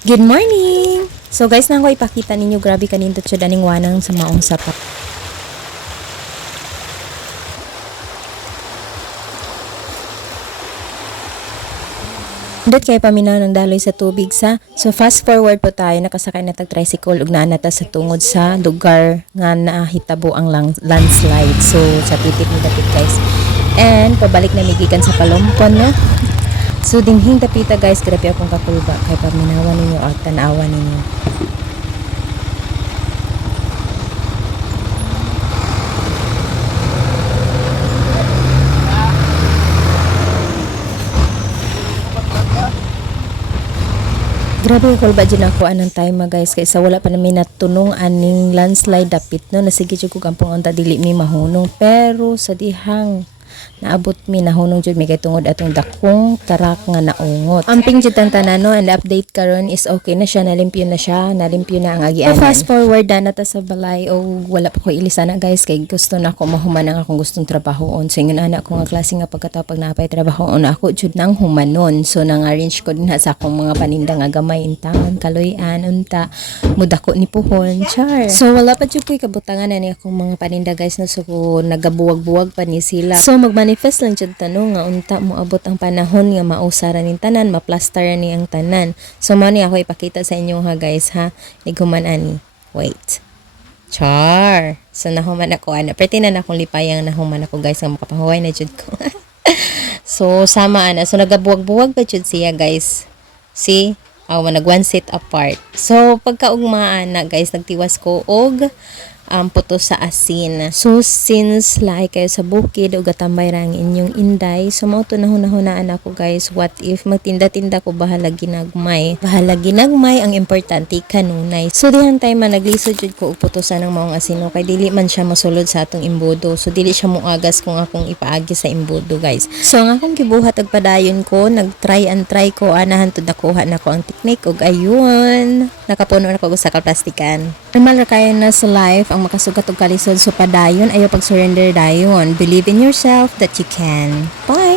Good morning! So guys, na ako ipakita ninyo, grabe kanindot siya daning wanang sa maong sapat. Dot kay paminaw ng daloy sa tubig sa. So fast forward po tayo, nakasakay na tag-tricycle ug naa na ta sa tungod sa lugar nga nahitabo ang landslide. So sa titik ni dapit guys. And pabalik na migikan sa Palompon no. So dinhing dapita guys, grabe akong kakulba kay paminawan ninyo at tanawan ninyo. Grabe yung kulba dyan ako anong time guys kaysa wala pa namin natunong aning landslide dapit no. Nasige dyan ko kampong unta dili mi mahunong pero sa dihang naabot mi nahunong jud mi kay tungod atong dakong tarak nga naungot. Amping jud ang tanan no, and update karon is okay na siya, nalimpyo na siya, nalimpyo na ang agianan. So fast forward na ta sa balay o wala pa ko ilisana guys kay gusto na ako mahuman ang akong gustong trabahoon. So ingon ana ko nga klase nga pagkatao pag napay trabahoon ako jud nang humanon. So nang arrange ko din sa akong mga paninda nga gamay intangan kaloyan unta mudako ni puhon char. So wala pa jud ko'y kabutangan na ni akong mga paninda guys no, so nagabuwag-buwag pa ni sila. So manifest lang jud tanong nga unta mo abot ang panahon nga mausaran ning tanan, maplastaran ni ang tanan. So mao ni ako ipakita sa inyo ha guys ha. Iguman ani. Wait. Char. So nahuman ako ana. Perti na akong lipayang nahuman ako guys nga makapahuway na jud ko. So sama ana. So nagabuwag-buwag pa jud siya guys. See? Nag one set apart. So pagkaugma ana guys nagtiwas ko og puto sa asin. So since lahi kayo sa bukid o gatambay ra ang inyong inday, so mao to nahunahunaan ako guys, what if magtinda-tinda ko bahala ginagmay. Bahala ginagmay ang importante kanunay. So dihan time man naglisod jud ko og putosan ng maong asino kay dili man siya mosulod sa atong imbudo. So dili siya moagas kung akong ipaagi sa imbudo guys. So ang akong gibuhat ag padayon ko, nagtry and try ko anahan tud nakuha na ko ang technique og ayun, nakapuno na ko sa kaplastikan. Normal ra kayo na sa life ang makasugat og kalisod, so padayon ayaw pag surrender dayon. Believe in yourself that you can. Bye.